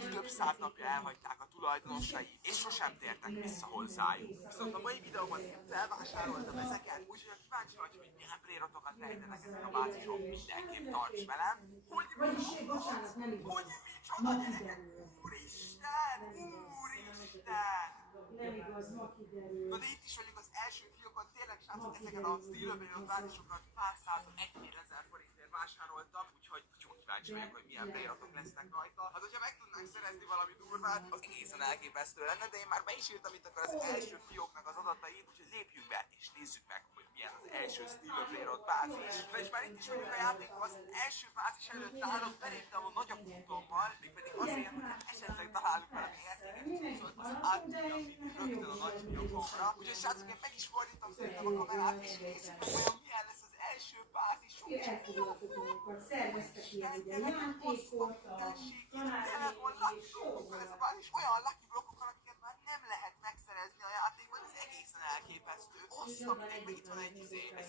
lyukat több száz napja elhagyták a tulajdonosai, és sosem tértek vissza hozzájuk. Viszont a mai videóban én felvásároltam ezeket, úgyhogy ha kíváncsi vagy, hogy milyen prératokat rejtenek ezek a bázisok, mindenképp tarts velem. Hogy micsoda gyerekek! Úristen! Úristen! Nem igaz, ma kiderül. Na de itt is vagyunk az első fiókon, tényleg srácok, ezeket a stílöbéről bázisokat pár százal, 1000 forintért vásároltam, úgyhogy nagyon kíváncsi vagyok, hogy milyen beiratok lesznek rajta. Hát, hogyha meg tudnánk szerezni valami durvát, az egészen elképesztő lenne, de én már be is írtam itt akkor az első fióknak az adatait, úgyhogy lépjünk be és nézzük meg, hogy milyen az első stílöbérot bázis. Na és már itt is vagyunk a játékban, az első bázis előtt állok, beléptem a nagyobb útommal, mégpedig azért, hogy esetleg találunk valami értéket, az átudjam rögtön a nagy fiókomra. Úgyhogy srácok, én meg is fordítom szerintem a kamerát, és nézzük, hogy olyan milyen lesz az első bázisunk. Elfogadhatókat szerveztek ilyen ugye játékot, a tanácsot és ez a bázis olyan lucky blokkokkal, amiket már nem lehet megszerezni a játékban, ez egészen elképesztő. Azt a meg itt van egy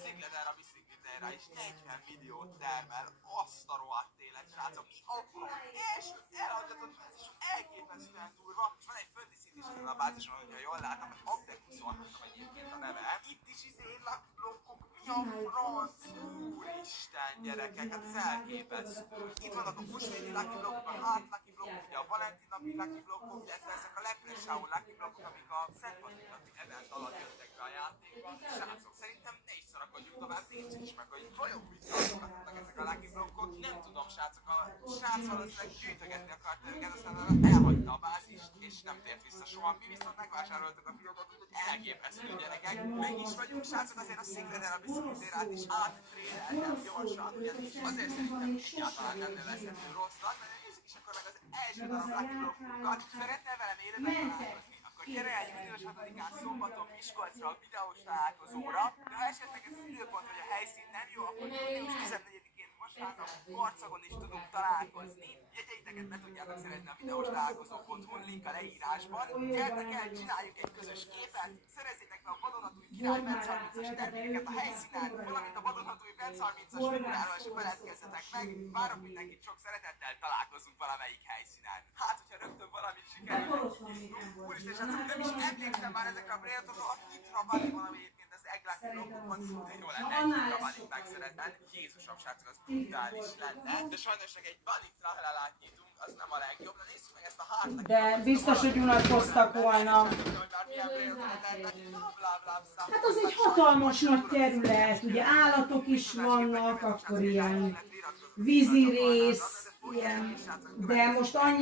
Szigledára biciklitára, és 40 milliót termel, azt a rohadt tényleg, srácok. Mi akkor első elhagyhatott bázisok elképesztően durva, és van egy földíszítés ezen a bázison, hogyha jól látom, hogy Abdek 26 egyébként a neve. Itt is lucky blokkok, mi a franc? Úristen gyerekek, hát ez elképesztő. Itt vannak a Húsvéti lucky blokkok, a Hard lucky blokkok, ugye a Valentin napi lucky blokkok, illetve ezek a Leprechaun lucky blokkok, amik a Szent Patrik napi event alatt jöttek be a játékba. Srácok, szerintem ne is szarakodjunk tovább, nézzük is meg, hogy vajon mit tartogatnak ezek a lucky blokkok. Nem tudom, srácok, a srác valószínűleg gyűjtögetni akarta őket, aztán elhagyta a bázist, és nem tért vissza soha. Mi viszont megvásároltuk a fiókot, úgyhogy elképesztő gyerekek. Meg is vagyunk, srácok, azért a Szigledára a biciklitérád is áttrédeltem gyorsan, ugyanis azért szerintem egyáltalán nem nevezhető rossznak, mert nézzük is akkor meg az első darab lucky blokkunkat. Szeretnél velem élőben találkozni? Akkor gyere el június 6-án szombaton Miskolcra a videós találkozóra, de ha esetleg ez az időpont vagy a helyszín nem jó, akkor június 14-én vasárnap Marcagon is tudunk találkozni. Jegyeiteket be tudjátok szerezni a videóstalálkozó.hu, link a leírásban. Gyertek el, csináljuk egy közös képet, szerezzétek be a vadonatúj király Benz 30-as termékeket a helyszínen, valamint a vadonatúj Benz 30-as figuráról se feledkezzetek meg. Várok mindenkit sok szeretettel, találkozunk valamelyik helyszínen. Hát, hogyha rögtön valamit sikerül. Úristen, srácok, nem is emlékszem már ezekre a prédatokra, a Hitra Bali van, ami egyébként az Egláki blokkokban, de jó lenne egy Hitra Balit megszeretni. Jézusom, srácok, az brutális lenne, de sajnos meg egy Balit Trahelelát nyitunk, az nem a legjobb, de nézzük meg ezt a Hardnak. De biztos, hogy unatkoztak volna. Hát az egy hatalmas nagy terület, ugye állatok is vannak, akkor ilyen vízi rész, ilyen, de most annyi